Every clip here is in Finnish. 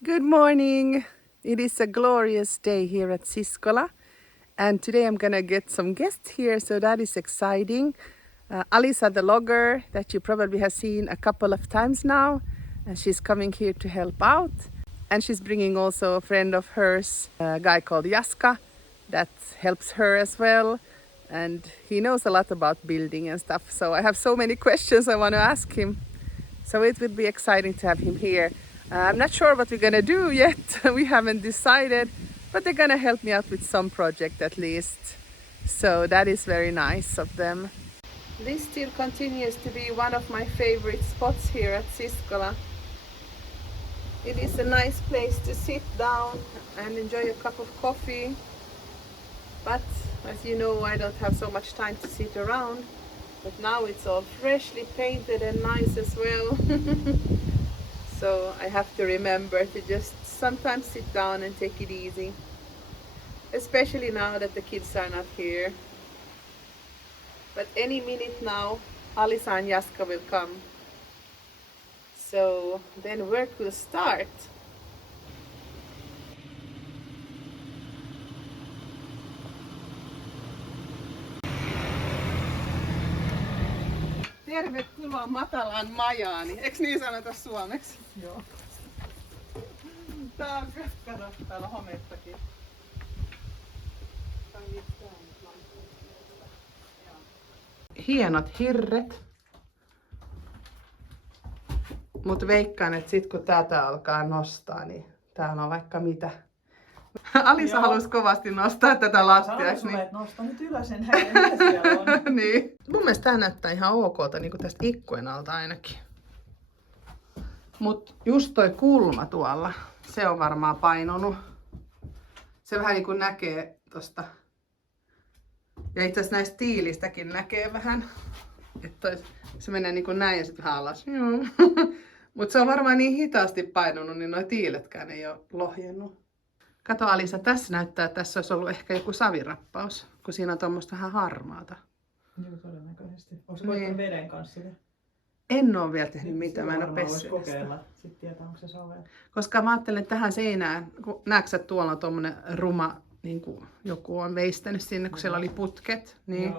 Good morning. It is a glorious day here at Siskola, and today I'm gonna get some guests here, so that is exciting. Alisa, the logger that you probably have seen a couple of times now, and she's coming here to help out. And she's bringing also a friend of hers, a guy called Jaska, that helps her as well. And he knows a lot about building and stuff, so I have so many questions I want to ask him. So it would be exciting to have him here. I'm not sure what we're gonna do yet. We haven't decided, but they're gonna help me out with some project at least. So that is very nice of them. This still continues to be one of my favorite spots here at Siskola. It is a nice place to sit down and enjoy a cup of coffee. But as you know, I don't have so much time to sit around. But now it's all freshly painted and nice as well. So I have to remember to just sometimes sit down and take it easy. Especially now that the kids are not here. But any minute now, Alisa and Jaska will come. So then work will start. Tervetuloa matalaan majaani. Eiks niin sanota suomeksi? Joo. Tää on kato, täällä on homettakin. Hienot hirret. Mut veikkaan, että sit kun tätä alkaa nostaa, niin täällä on vaikka mitä. Alisa halusi kovasti nostaa tätä lattiaksi. Sanoin sulle, että nosta nyt ylös sen hänen, mitä siellä on. Niin. Mun mielestä tää näyttää ihan okolta, niin kuin tästä ikkujen alta ainakin. Mut just toi kulma tuolla, se on varmaan painunut. Se vähän niin kuin näkee tosta. Ja itse asiassa näistä tiilistäkin näkee vähän. Että se menee niin kuin näin ja sitten vähän alas. Mut se on varmaan niin hitaasti painunut, niin noi tiiletkään ei ole lohjennut. Kato Alisa, tässä näyttää, että tässä olisi ollut ehkä joku savirappaus, kun siinä on tuommoista vähän harmaata. Joo, todennäköisesti. Onko koittanut veden kanssa sitä? En ole vielä tehnyt mitään, mä en ole pessyt pessyt kokeilla, sitten tietää onko se savea. Koska mä ajattelen, että tähän seinään, kun näetkö että tuolla on tuommoinen ruma, niin kuin joku on veistänyt sinne, kun siellä oli putket, niin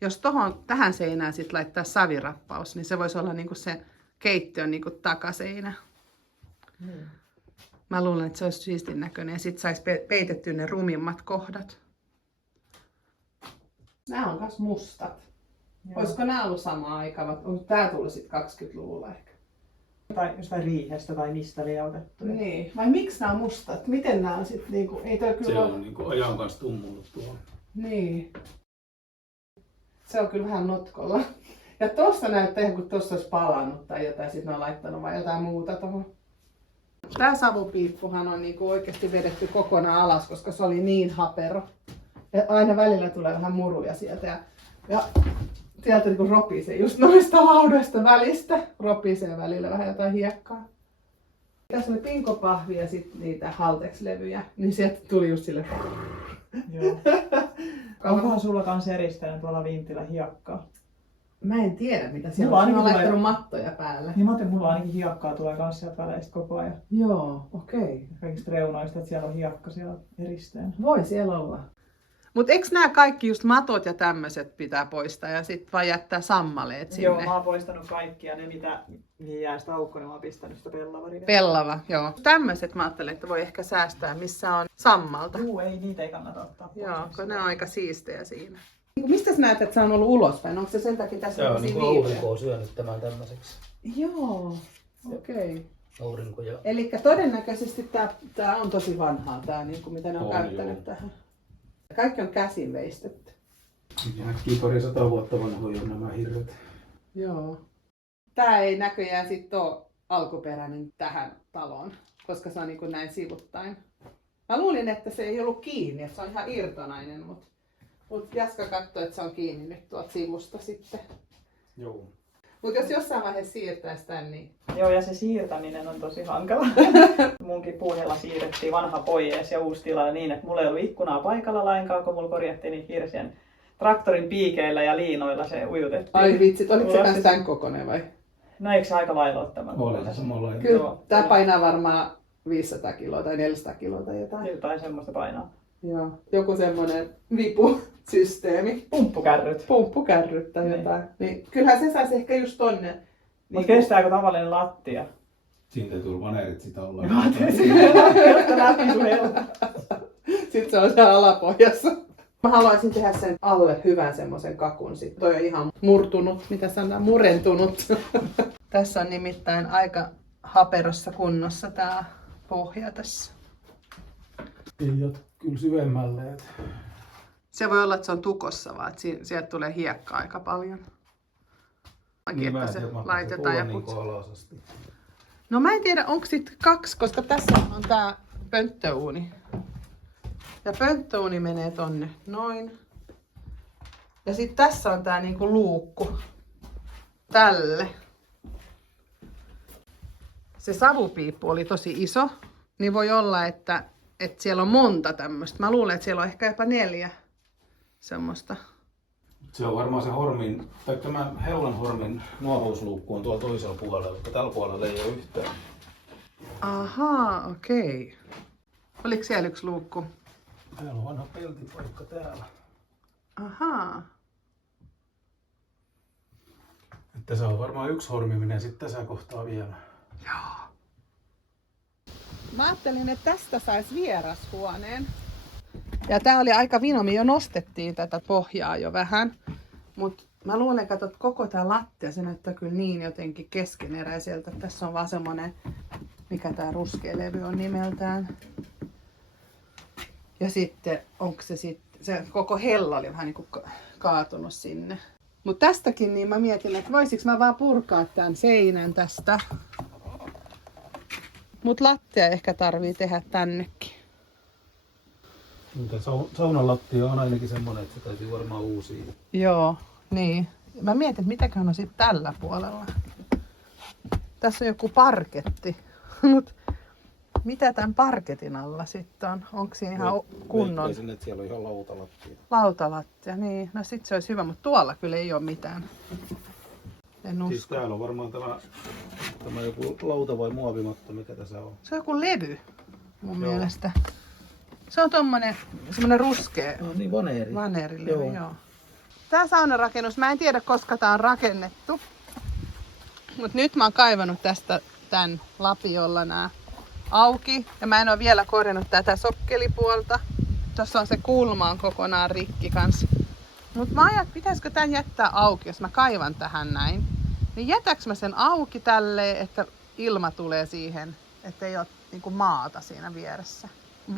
jos tähän seinään sit laittaa savirappaus, niin se voisi olla niin kuin se keittiön niin kuin takaseinä. Mä luulen, että se olisi siistin näköinen ja sit saisi peitettyä ne rumimmat kohdat. Nämä on kas mustat. Joo. Olisiko nämä ollut samaan aikaan? Onko tää tullut sitten 20-luvulla ehkä? Tai jostain riihestä tai mistä oli otettu. Niin. Vai miksi nämä on mustat? Miten nämä on sitten niinku... Ei tää kyllä se on niinku ajan kanssa tummunut tuolla. Niin. Se on kyllä vähän notkolla. Ja tosta näyttää, kun tosta olisi palannut tai jotain, sit ne on laittanut vai jotain muuta tuohon. Tää savupiippuhan on niinku oikeasti vedetty kokonaan alas, koska se oli niin hapero. Ja aina välillä tulee vähän muruja sieltä. Ja sieltä niinku ropisee just noista laudoista välistä. Ropisee välillä vähän jotain hiekkaa. Tässä oli pinkopahvi ja sitten niitä Haltex-levyjä. Niin sieltä tuli just sille. Joo. Onkohan sulla kans eristänyt tuolla vintillä hiekkaa? Mä en tiedä mitä siellä on. Mä oon laittanut mattoja päälle. Niin mä ajattelin, mulla ainakin hiekkaa tulee kans sieltä väleistä koko ajan. Joo, okei. Kaikista reunoista, että siellä on hiekka siellä eristeen. Voi siellä olla. Mut eikö nämä kaikki just matot ja tämmöiset pitää poistaa ja sit vaan jättää sammaleet sinne? Joo, mä oon poistanut kaikki ja ne mihin jää sitä aukkoa, niin mä oon pistänyt sitä pellavaria. Pellava, joo. Tämmöiset mä ajattelin, että voi ehkä säästää, missä on sammalta. Juu, ei niitä ei kannata ottaa pois. Joo, kun ne on aika siistejä siinä. Mistä sä näet, että se on ollut ulospäin? Onko se sen takia tässä Se on niinku aurinko on syönyt tämän tämmöiseksi. Joo, okei. Aurinko ja... Elikkä todennäköisesti tää on tosi vanhaa, tää niinku, mitä ne on käyttänyt tähän. Kaikki on käsin veistetty. Äkkiä pari 100 vuotta vanhoja on nämä hirret. Joo. Tää ei näköjään sit oo alkuperäinen tähän taloon, koska se on niinku näin sivuttain. Mä luulin, että se ei ollut kiinni, että se on ihan irtonainen, mut Jaska katsoi, että se on kiinni nyt tuolta sivusta sitten. Joo. Mut jos jossain vaiheessa siirtäis tän, niin... Joo, ja se siirtäminen on tosi hankala. Munkin puuhella siirrettiin vanha pojees ja uusi tilalle niin, että mulla ei ollut ikkunaa paikalla lainkaan, kun mulla korjattiin niitä hirsien traktorin piikeillä ja liinoilla se ujutettiin. Ai vitsit, oliko se kans tän kokoinen vai? No eikö se aika lailla ole tämän? Oli se samanlainen. Kyllä, tää painaa varmaan 500 kiloa tai 400 kiloa tai jotain. Jotain semmoista painaa. Joo, joku semmoinen vipusysteemi. Pumppukärryt. Pumppukärryt tai jotain. Niin kyllähän se saisi ehkä just tonne. Mutta kestääkö tavallinen lattia? Siinä täytyy vanerit sitä olla. Mä ajattelin siihen lattiasta läpi sun helma. Sitten se on siellä alapohjassa. Mä haluaisin tehdä sen alle hyvän semmoisen kakun. Sitten toi on ihan murtunut, mitä sanoo, murentunut. Tässä on nimittäin aika haperossa kunnossa tää pohja tässä. Ei ole kyllä syvemmälle. Se voi olla, että se on tukossa vaan, että sieltä tulee hiekkaa aika paljon. Niin että se laitetaan ja niin No mä en tiedä, onko sit 2, koska tässä on tää pönttöuuni. Ja pönttöuuni menee tonne noin. Ja sit tässä on tää niinku luukku. Tälle. Se savupiippu oli tosi iso. Niin voi olla, että siellä on monta tämmöstä. Mä luulen, että siellä on ehkä jopa 4 semmoista. Se on varmaan se hormin, tai tämä heulan hormin nuohousluukku on tuolla toisella puolella, mutta tällä puolella ei ole yhtään. Ahaa, okei. Oliko siellä yksi luukku? Täällä on vanha peltipaikka täällä. Ahaa. Että se on varmaan yksi hormiminen ja sitten tässä kohtaa vielä. Joo. Mä ajattelin, että tästä saisi vierashuoneen. Ja tää oli aika vino, me jo nostettiin tätä pohjaa jo vähän. Mut mä luulen, että koko tää lattia, se näyttää kyllä niin jotenkin keskeneräiseltä. Tässä on vaan semmonen, mikä tää ruskea levy on nimeltään. Ja sitten, onko se sitten, se koko hella oli vähän niinku kaatunut sinne. Mut tästäkin niin mä mietin, että voisiks mä vaan purkaa tän seinän tästä. Mut lattia ehkä tarvii tehdä tännekin. Mutta saunan lattia on ainakin semmonen, että se täytyy varmaan uusia. Joo, niin. Mä mietin, että mitäköhän on sitten tällä puolella. Tässä on joku parketti. Mut mitä tämän parketin alla sitten on? Onko siinä ihan kunnon? Veikkaisin, että siellä on ihan lautalattia. Lautalattia, niin. No sit se olisi hyvä, mutta tuolla kyllä ei ole mitään. En usko. Siis täällä on varmaan tämä joku lauta vai muovimatto, mikä tässä on. Se on joku levy mun mielestä. Se on semmonen ruskea No niin, vaneeri. vaneerilevy, joo. Tää saunarakennus, mä en tiedä koska tää on rakennettu. Mut nyt mä oon kaivannut tästä tän lapiolla nää auki. Ja mä en oo vielä korjannut tätä sokkelipuolta. Tossa on se kulma on kokonaan rikki kans. Mut mä ajattelin, pitäisikö tän jättää auki, jos mä kaivan tähän näin. Niin jätäks mä sen auki tälleen, että ilma tulee siihen, ettei oo niinku maata siinä vieressä.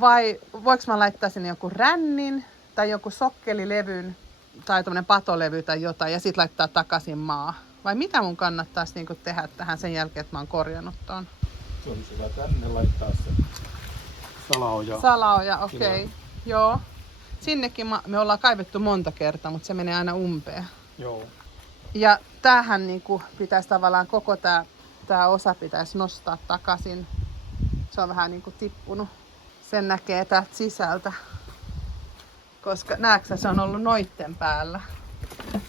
Vai voiko mä laittaa sinne joku rännin tai joku sokkelilevyn tai tämmönen patolevy tai jotain ja sit laittaa takaisin maa? Vai mitä mun kannattaisi niinku tehdä tähän sen jälkeen, että mä oon korjannut ton? Se olisi hyvä tänne laittaa se salaoja. Salaoja, okei. Okay. Joo. Sinnekin me ollaan kaivettu monta kertaa, mutta se menee aina umpeen. Joo. Ja tämähän niinku pitäisi tavallaan koko tää osa pitäisi nostaa takaisin. Se on vähän niinku tippunut. Sen näkee täältä sisältä. Koska näetkö se on ollut noitten päällä.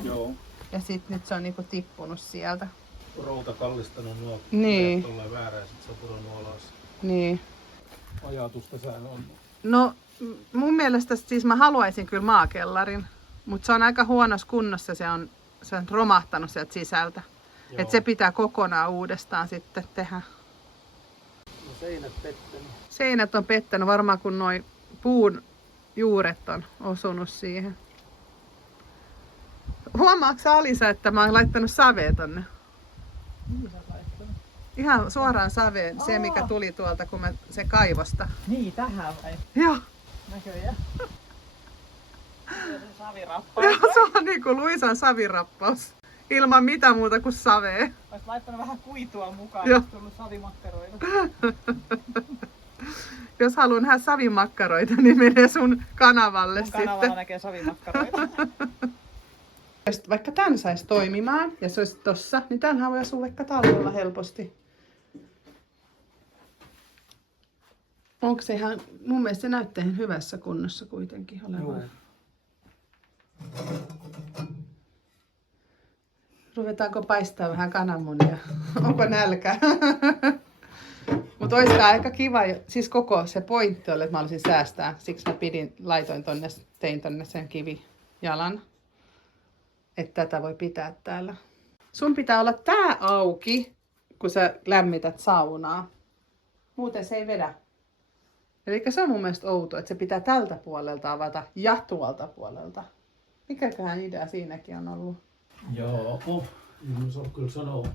Joo. Ja sit nyt se on niinku tippunut sieltä. Routa kallistanut nuo Niin. tolleen väärään, sit se on pudonnut alas. Niin. Ajatus tässä on. No mun mielestä siis mä haluaisin kyllä maakellarin. Mutta se on aika huonossa kunnossa, se on romahtanut sieltä sisältä. Et se pitää kokonaan uudestaan sitten tehdä. No seinät pettänyt. Seinät on pettänyt varmaan kun noi puun juuret on osunut siihen. Huomaatko Alisa, että mä oon laittanut savea tonne? Ihan suoraan saveen, se mikä tuli tuolta kun mä se kaivosta. Niin, tähän vai? Joo. Näköjään. Savirappaus. Joo, se on niinku Luisan savirappaus. Ilman mitä muuta kuin savea. Olis laittanut vähän kuitua mukaan, Joo. jos tullut savimakkaroita. Jos haluan nähdä savimakkaroita, niin menee sun kanavalle Mun sitten. kanavalla näkee savimakkaroita. Jos vaikka tän sais toimimaan ja se olisi tossa, niin tämänhän voi asua vaikka talvella helposti. Onko se ihan, mun mielestä se näyttää ihan hyvässä kunnossa kuitenkin olevan. Ruvetaanko paistaa vähän kananmunia? Onko nälkä? Mut Mutta olisi aika kiva, siis koko se pointti oli, että mä olisin säästää. Siksi mä tein tonne sen kivijalan. Että tätä voi pitää täällä. Sun pitää olla tää auki, kun sä lämmität saunaa. Muuten se ei vedä. Eli se on mun mielestä outoa, että se pitää tältä puolelta avata ja tuolta puolelta. Mikäköhän idea siinäkin on ollut? Joo, se on kyllä sanoa.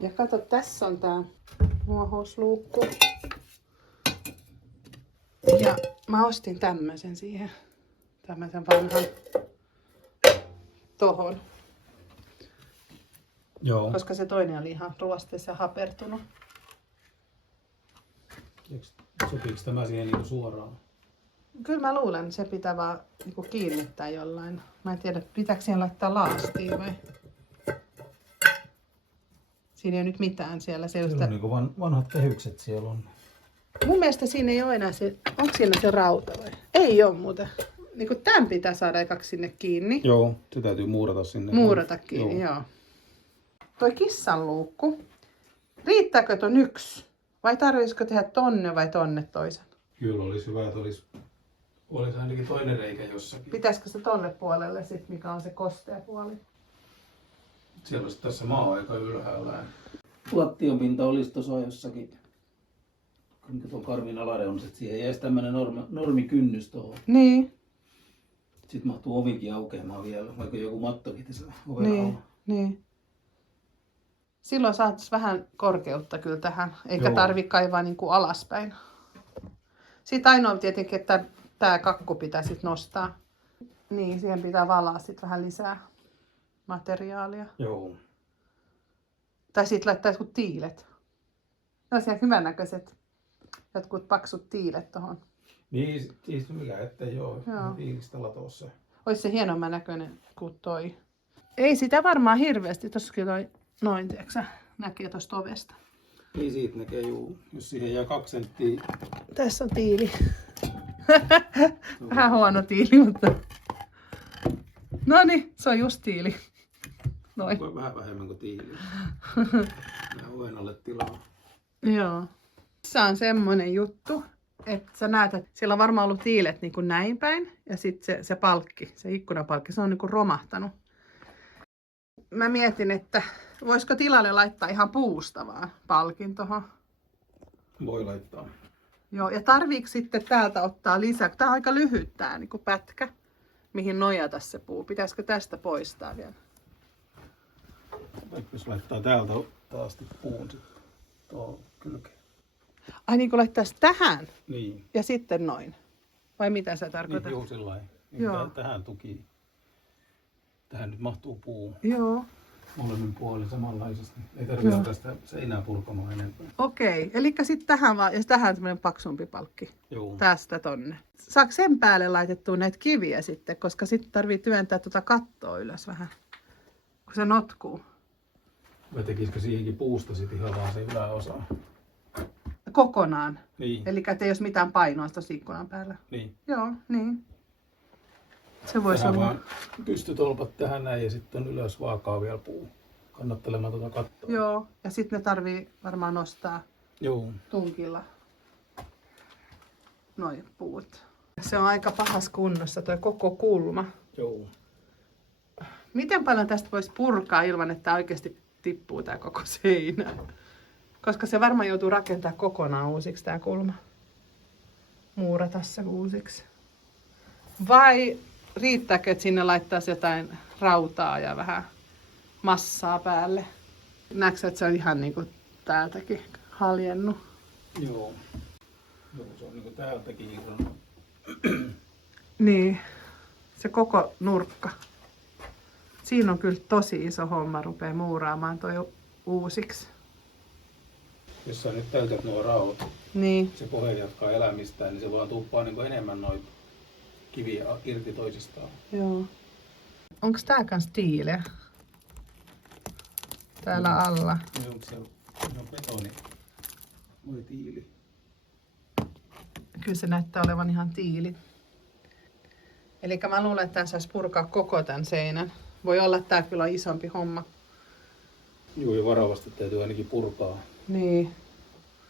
Ja kato, tässä on tää nuohousluukku. Ja mä ostin tämmösen siihen. Tämmösen vanhan tohon. Joo. Koska se toinen oli ihan ruosteessa ja hapertunut. Sopiiko tämä siihen niin suoraan? Kyllä mä luulen, että se pitää vaan niin kiinnittää jollain. Mä en tiedä, pitääkö siihen laittaa laastia vai? Siinä ei ole nyt mitään siellä. Siellä on niin vanhat kehykset siellä on. Mun mielestä siinä ei ole enää se, onko siinä se rauta vai? Ei ole muuten. Niin kuin tämän pitää saada ekaksi sinne kiinni. Joo, se täytyy muurata sinne. Muurata kiinni, joo. Toi kissan luukku. Riittääkö ton yksi? Vai tarvitsisiko tehdä tonne vai tonne toisen? Kyllä olisi hyvä, että olisi ainakin toinen reikä jossakin. Pitäisikö se tonne puolelle sit, mikä on se kostea puoli? Siellä olisi tässä maa aika ylhäällä. Lattion pinta olisi tuossa jossakin. Kun tuo karmin alareunus, siihen jäisi tämmöinen normikynnys tuohon. Niin. Sitten mahtuu ovikin aukeamaan vielä, vaikka joku mattokin tässä oven alla. Niin. Silloin saataisiin vähän korkeutta kyllä tähän, eikä tarvitse kaivaa niin kuin alaspäin. Sitten ainoa tietenkin, että tämä kakku pitää sitten nostaa. Niin, siihen pitää valaa sitten vähän lisää materiaalia. Joo. Tai sitten laittaa jotkut tiilet. Ne on siellä hyvännäköiset, jotkut paksut tiilet tuohon. Niin, siis mikä ettei joo. Fiilistä latossa. Olisi se hienomman näköinen kuin toi. Ei sitä varmaan hirveästi, tossakin toi noin, tiiäksä, näkee tosta ovesta. Niin siitä näkee juu, jos siihen jää 2 senttiä. Tässä on tiili. Vähän huono tiili, mutta... Noniin, se on just tiili. Noin. Vähän vähemmän kuin tiili. Vähän oven alle tilaa. Joo. Se on semmonen juttu, että sä näet, että siellä on varmaan ollut tiilet niin kuin näin päin. Ja sitten se palkki, se ikkunapalkki, se on niin kuin romahtanut. Mä mietin, että voisiko tilalle laittaa ihan puusta vaan palkin tohon. Voi laittaa. Joo, ja tarviiko sitten täältä ottaa lisää? Tää on aika lyhyt tää niin kuin pätkä, mihin nojata se puu. Pitäisikö tästä poistaa vielä? Jos laittaa täältä taas puun sitten tuohon kylkeen. Ai niin kuin laittaisi tähän? Niin. Ja sitten noin? Vai mitä sä tarkoitat? Niin, sillain. Niin Joo. Tähän tuki. Tähän nyt mahtuu puu. Joo. Molemmin puolin samanlaisesti. Ei tarvitse tästä seinää purkamaan enempää. Okei, eli sitten tähän vaan, ja tähän tämmöinen paksumpi palkki. Joo. Tästä tonne. Saako sen päälle laitettua näitä kiviä sitten, koska sitten tarvii työntää tuota kattoa ylös vähän, kun se notkuu. Vai tekisikö siihenkin puusta sitten ihan vaan se yläosa? Kokonaan. Niin. Eli ei olisi mitään painoa tuossa ikkunan päällä. Niin. Joo, niin. Se voisi Tähän olla. vaan pystytolpat tähän näin ja sitten on ylös vaakaa vielä puu. Kannattelemaan tuota kattoa. Joo, ja sitten ne tarvii varmaan nostaa Joo. tunkilla noin puut. Se on aika pahassa kunnossa tuo koko kulma. Joo. Miten paljon tästä voisi purkaa ilman, että oikeasti tippuu tämä koko seinä? Koska se varmaan joutuu rakentamaan kokonaan uusiksi tämä kulma. Muurata se uusiksi. Vai riittääkö, että sinne laittaisi jotain rautaa ja vähän massaa päälle? Näetkö, että se on ihan niin kuin täältäkin haljennut? Joo. Joo, se on niinku täältäkin irronnut. Niin, se koko nurkka. Siinä on kyllä tosi iso homma rupea muuraamaan toi uusiksi. Jos sä nyt täytät nuo raot, Niin. se pohja jatkaa elämistään, niin se vaan tuuppaa niinku enemmän noita kiviä irti toisistaan. Joo. Onks tää kans tiiliä? Täällä alla. No, onko siellä on betoni? Voi tiili. Kyllä se näyttää olevan ihan tiili. Eli mä luulen, että tän saisi purkaa koko tän seinän. Voi olla, että tää kyllä on isompi homma. Joo, ja varovasti täytyy ainakin purkaa. Niin.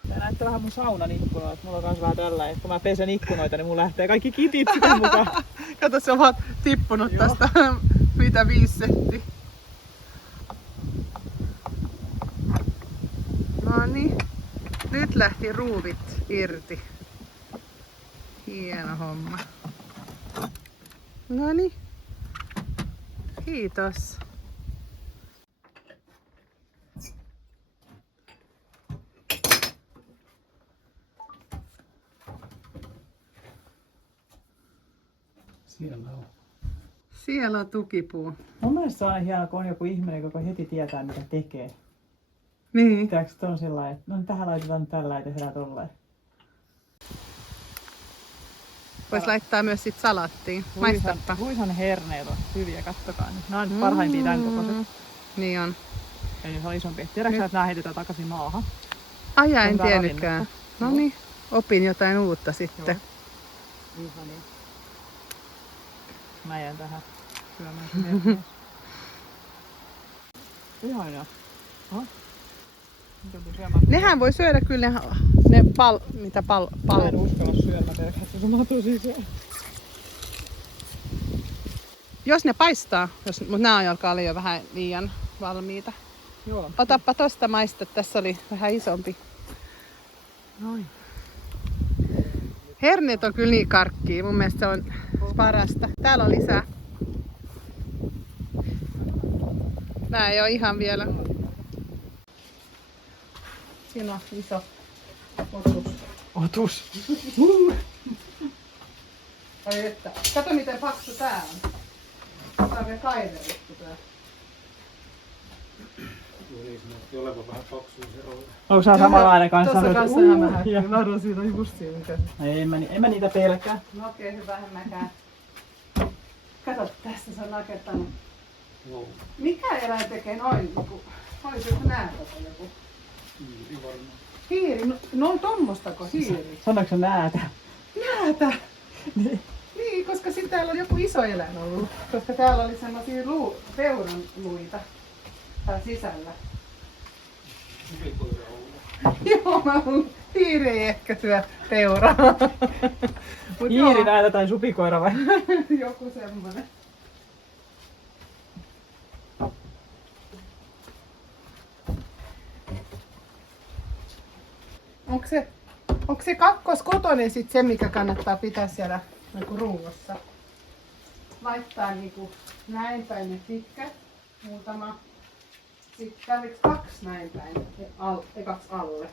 Tää näyttää vähän mun saunan ikkunoita. Mulla on kans vähän tällä, että kun mä pesen ikkunoita, niin mun lähtee kaikki kitit sitä mukaan. Kato, sä oot tippunut tästä mitä 5 setti. No niin, nyt lähti ruuvit irti. Hieno homma. No niin, kiitos. Siellä on tukipuu. Mun mielestä se on aina hienoa, kun on joku ihminen, joka heti tietää, mitä tekee. Niin. Tiedätkö, että on sellainen, että no niin tähän laitetaan tällä ja tehdään tolleen. Vois laittaa myös sit salattiin. Maistappa. Huisan herneet on hyviä, kattokaa nyt. Nämä on parhaimpia tämän kokoiset. Niin on. Eli se on isompi. Tiedätkö, että nämä heitetään takaisin maahan? Ai en Hyvää tiennytkään. ravinnetta. No niin, opin jotain uutta sitten. Ihania. Mä jään tähän syömään. Ihania. Oho. Nehän voi syödä kyllä ne Mä en uskalla syödä pelkästään, että se matuu sisään. Jos ne paistaa, mutta nämä alkaa olla jo vähän liian valmiita. Joo. Otappa tosta maista, tässä oli vähän isompi. Noin. Herneet on kyllä niin karkkia, mun mielestä se on parasta. Täällä on lisää. Nää ei oo ihan vielä. Siinä on iso otus. Otus. Ai että. Kato miten paksu tää on. Tää on vielä kaiverittu tää. Olisi näytti olevan vähän paksua se rooli. Onko sä samanlainen kanssa? Tossa kanssa ihan vähän. Naru siitä on just siinä. En mä niitä pelkää. No okei, hyvä, en mäkään. Kato, tästä se on nakertanut. Wow. Mikä eläin tekee noin? Olisi joku näätä tai joku. Hiiri varmaan. Hiiri? No tommostako hiiri? Sanoiko sä näätä? Näätä! Niin, koska sitten täällä on joku iso eläin ollut. Koska täällä oli semmosia peuran luita täällä sisällä. Supikoira ollut. Joo, mä mun hiiri ei ehkä syö peuraa. Mut Hiiri joo, näätä tai supikoira vai? joku semmonen. Onko se kakkoskotonen sit se, mikä kannattaa pitää siellä niinku ruuassa? Laittaa niinku näin päin ne pitkät, muutama. Sitten tarviks 2 näin päin, ekaks alle.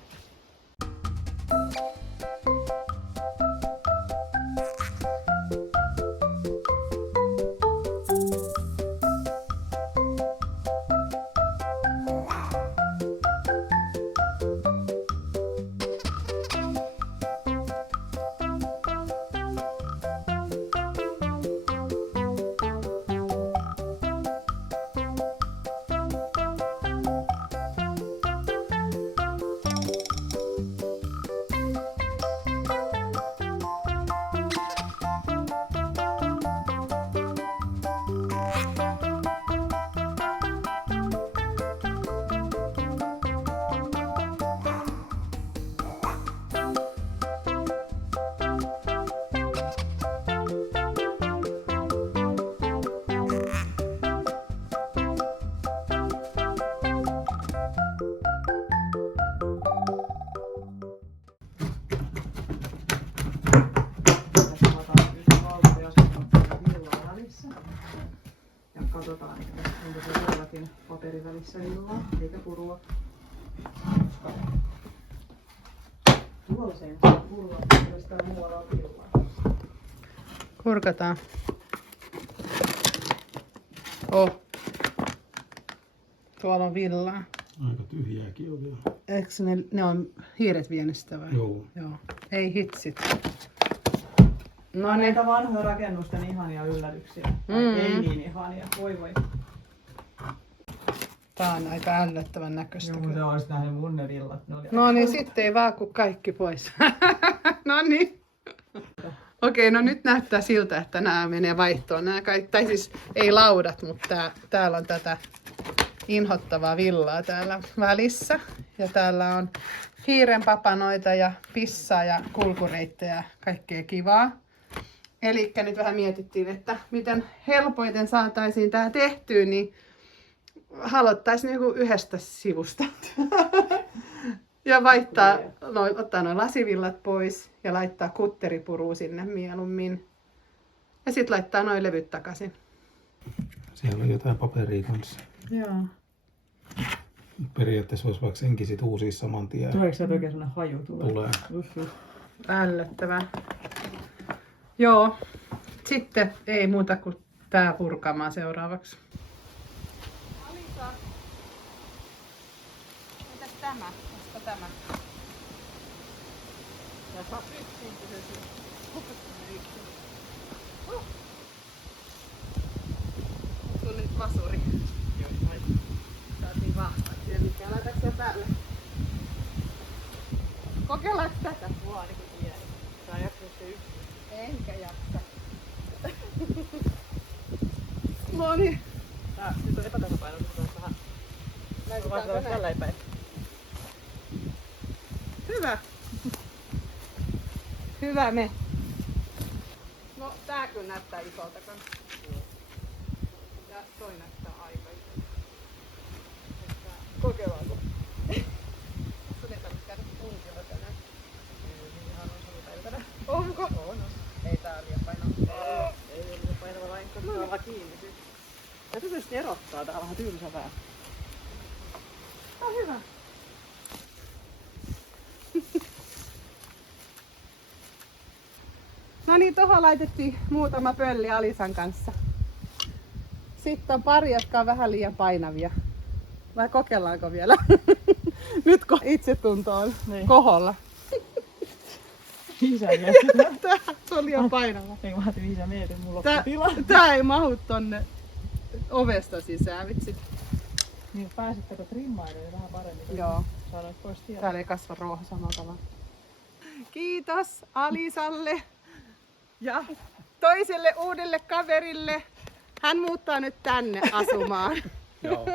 Ja katsotaan, että onko se todellakin paperivälissä villaa, eikä purua. Tuolla se ei ole purua, jos täällä muualla on villaa. Kurkataan. Oh. Tuolla on villaa. Aika tyhjääkin on vielä. Eikö ne on hiiret vienyt sitä vai? Joo. Joo. Ei hitsit. No No niin. näitä vanhoja rakennusten ihania yllätyksiä. Ei niin ihania. Voi voi. Tää on aika ällöttävän näköistä. Joo, se olisi nähnyt mun ne villat. Ne oli No niin, sitten ei vaan kun kaikki pois. No niin. Okei, no nyt näyttää siltä, että nämä menee vaihtoon. Nämä kaikki, tai siis ei laudat, mutta täällä on tätä inhottavaa villaa täällä välissä. Ja täällä on hiirenpapanoita ja pissaa ja kulkureittejä ja kaikkea kivaa. Eli nyt vähän mietittiin, että miten helpoiten saataisiin tää tehtyä, niin aloittaisin joku yhdestä sivusta. Ja ottaa noin lasivillat pois ja laittaa kutteripurua sinne mieluummin. Ja sitten laittaa noin levyt takaisin. Siellä on jotain paperia kanssa. Joo. Periaatteessa voisi vaikka senkin sit uusia saman tien. Tuleeko sieltä oikein sellainen haju? Tulee. Ällöttävää. Joo. Sitten ei muuta kuin tää purkamaan seuraavaksi. Alisa. Mitäs tämä? Olisiko tämä? Sun nyt vasuri. Sä oot niin vahva. Mikä laitaks se päälle? Kokeillaanko tätä? Mua ainakin tiedä. Tää jaksaa se yksin. Enkä jaksa. No niin. Tää nyt on epätasapaino, kun on vähän. Näytetäänkö näin? Tällä päin. Hyvä. Hyvä me. No tää kyllä näyttää isolta kanssa. Ja toi näyttää aika isolta. Kokeillaanko? Sun ei tarvitse käydä tunkilla tänään. Ihan on sunnuntailtana. Onko? On. Ei tää on liian painava. Ei ole niin painava lainkaan, kun on vaan kiinni. Täytyy myös erottaa, tää on vähän tylsävää. Tää on hyvä. No niin, tohon laitettiin muutama pölli Alisan kanssa. Sitten on pari, jotka on vähän liian painavia. Vai kokeillaanko vielä? Nyt kun itsetunto on Niin. koholla. Isä mietin. Tää on liian painava. Ei mä ajattelin isä mietin, mulla Tää, on tila. tää ei mahu tonne ovesta sisään, vitsit. Niin pääsitkö trimmailemaan vähän paremmin? Joo. Saanoit pois tieltä. Täällä ei kasva ruoho samalla tavalla. Kiitos Alisalle ja toiselle uudelle kaverille. Hän muuttaa nyt tänne asumaan. Joo.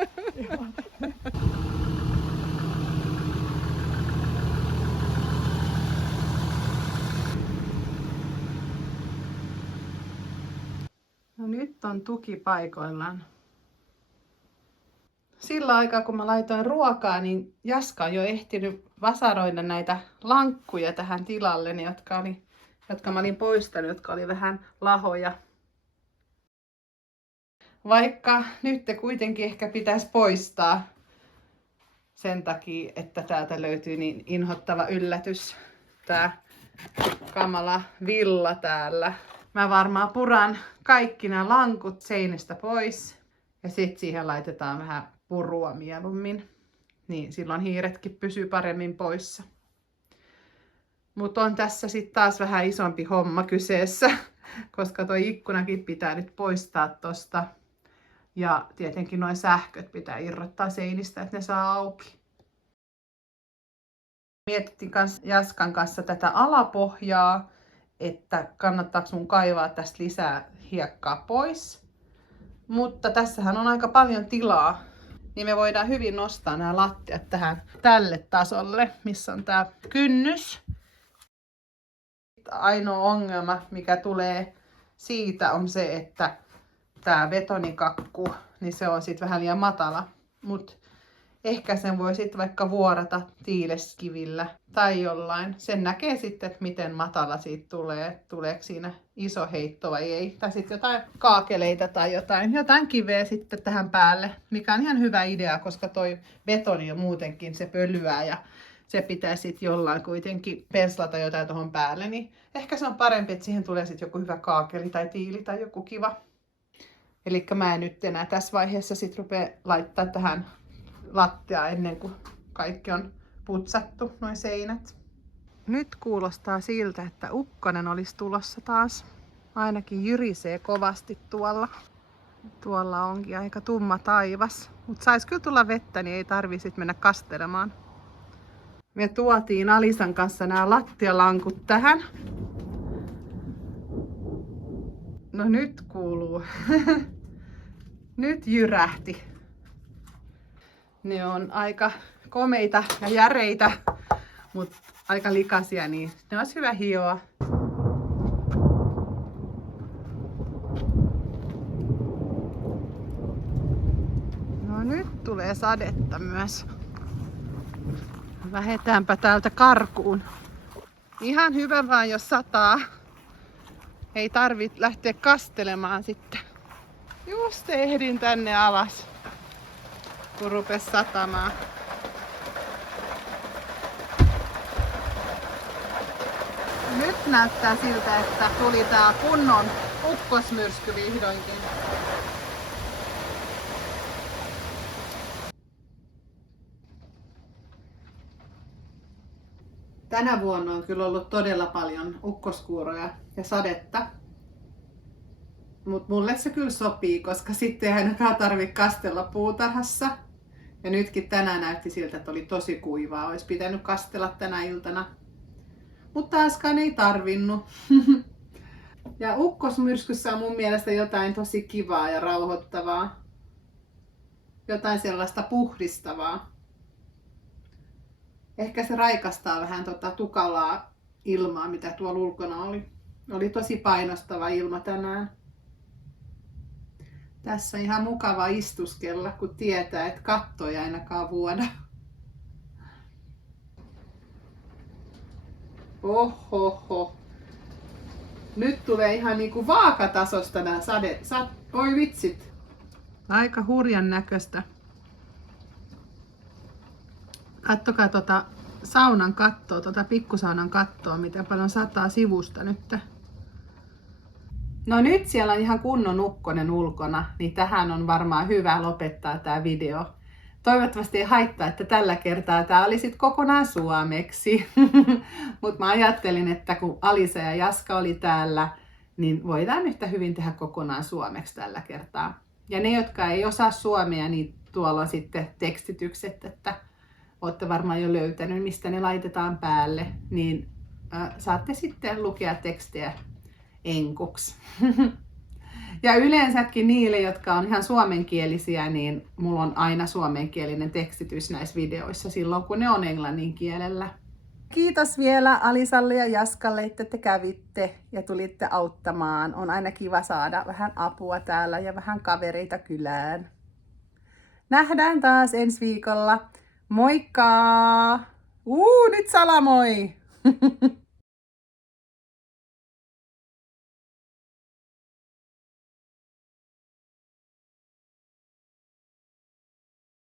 No nyt on tuki paikoillaan. Sillä aikaa kun mä laitoin ruokaa, niin Jaska on jo ehtinyt vasaroida näitä lankkuja tähän tilalleni, jotka mä olin poistanut, jotka oli vähän lahoja. Vaikka nyt te kuitenkin ehkä pitäisi poistaa sen takia, että täältä löytyy niin inhottava yllätys. Tää kamala villa täällä. Mä varmaan puran kaikki nämä lankut seinistä pois ja sitten siihen laitetaan vähän purua mieluummin. Niin silloin hiiretkin pysyy paremmin poissa. Mutta on tässä sitten taas vähän isompi homma kyseessä, koska toi ikkunakin pitää nyt poistaa tosta. Ja tietenkin nuo sähköt pitää irrottaa seinistä, että ne saa auki. Mietittiin Jaskan kanssa tätä alapohjaa, että kannattaako mun kaivaa tästä lisää hiekkaa pois. Mutta tässähän on aika paljon tilaa, niin me voidaan hyvin nostaa nämä lattiat tälle tasolle, missä on tämä kynnys. Ainoa ongelma, mikä tulee siitä, on se, että tämä betonikakku, niin se on sitten vähän liian matala. Mutta ehkä sen voi sitten vaikka vuorata tiileskivillä tai jollain. Sen näkee sitten, että miten matala siitä tulee. Tuleeko siinä iso heitto vai ei. Tai sitten jotain kaakeleita tai jotain kiveä sitten tähän päälle. Mikä on ihan hyvä idea, koska toi betoni on muutenkin, se pölyää ja se pitää sitten jollain kuitenkin penslata jotain tuohon päälle. Niin ehkä se on parempi, että siihen tulee sitten joku hyvä kaakeli tai tiili tai joku kiva. Eli mä en nyt enää tässä vaiheessa sitten rupea laittaa tähän lattia ennen kuin kaikki on putsattu, noin seinät. Nyt kuulostaa siltä, että ukkonen olisi tulossa taas. Ainakin jyrisee kovasti tuolla. Tuolla onkin aika tumma taivas. Mutta sais kyllä tulla vettä, niin ei tarvii sit mennä kastelemaan. Me tuotiin Alisan kanssa nämä lattialankut tähän. No nyt kuuluu. Nyt jyrähti. Ne on aika komeita ja järeitä, mutta aika likaisia, niin ne olisi hyvä hioa. No nyt tulee sadetta myös. Lähdetäänpä täältä karkuun. Ihan hyvä vaan jos sataa. Ei tarvitse lähteä kastelemaan sitten. Just ehdin tänne alas, kun rupes satamaan. Nyt näyttää siltä, että tuli tää kunnon ukkosmyrsky vihdoinkin. Tänä vuonna on kyllä ollut todella paljon ukkoskuuroja ja sadetta. Mutta mulle se kyllä sopii, koska sitten ei ainakaan tarvitse kastella puutarhassa. Ja nytkin tänään näytti siltä, että oli tosi kuivaa. Olisi pitänyt kastella tänä iltana. Mutta taaskaan ei tarvinnut. Ja ukkosmyrskyssä on mun mielestä jotain tosi kivaa ja rauhoittavaa. Jotain sellaista puhdistavaa. Ehkä se raikastaa vähän tukalaa ilmaa, mitä tuolla ulkona oli. Oli tosi painostava ilma tänään. Tässä on ihan mukava istuskella, kun tietää, että katto ei ainakaan vuoda. Ohoho. Nyt tulee ihan niinku vaakatasosta nää voi vitsit. Aika hurjan näköistä. Kattokaa saunan kattoa, pikkusaunan kattoa, miten paljon sataa sivusta nyt. No nyt siellä on ihan kunnon ukkonen ulkona, niin tähän on varmaan hyvä lopettaa tämä video. Toivottavasti ei haittaa, että tällä kertaa tämä oli sitten kokonaan suomeksi. Mutta mä ajattelin, että kun Alisa ja Jaska oli täällä, niin voidaan yhtä hyvin tehdä kokonaan suomeksi tällä kertaa. Ja ne, jotka ei osaa suomea, niin tuolla on sitten tekstitykset, että olette varmaan jo löytänyt, mistä ne laitetaan päälle, niin saatte sitten lukea tekstiä enkuksi. Ja yleensäkin niille, jotka on ihan suomenkielisiä, niin mulla on aina suomenkielinen tekstitys näissä videoissa silloin, kun ne on englannin kielellä. Kiitos vielä Alisalle ja Jaskalle, että te kävitte ja tulitte auttamaan. On aina kiva saada vähän apua täällä ja vähän kavereita kylään. Nähdään taas ensi viikolla. Moikka! Nyt salamoi!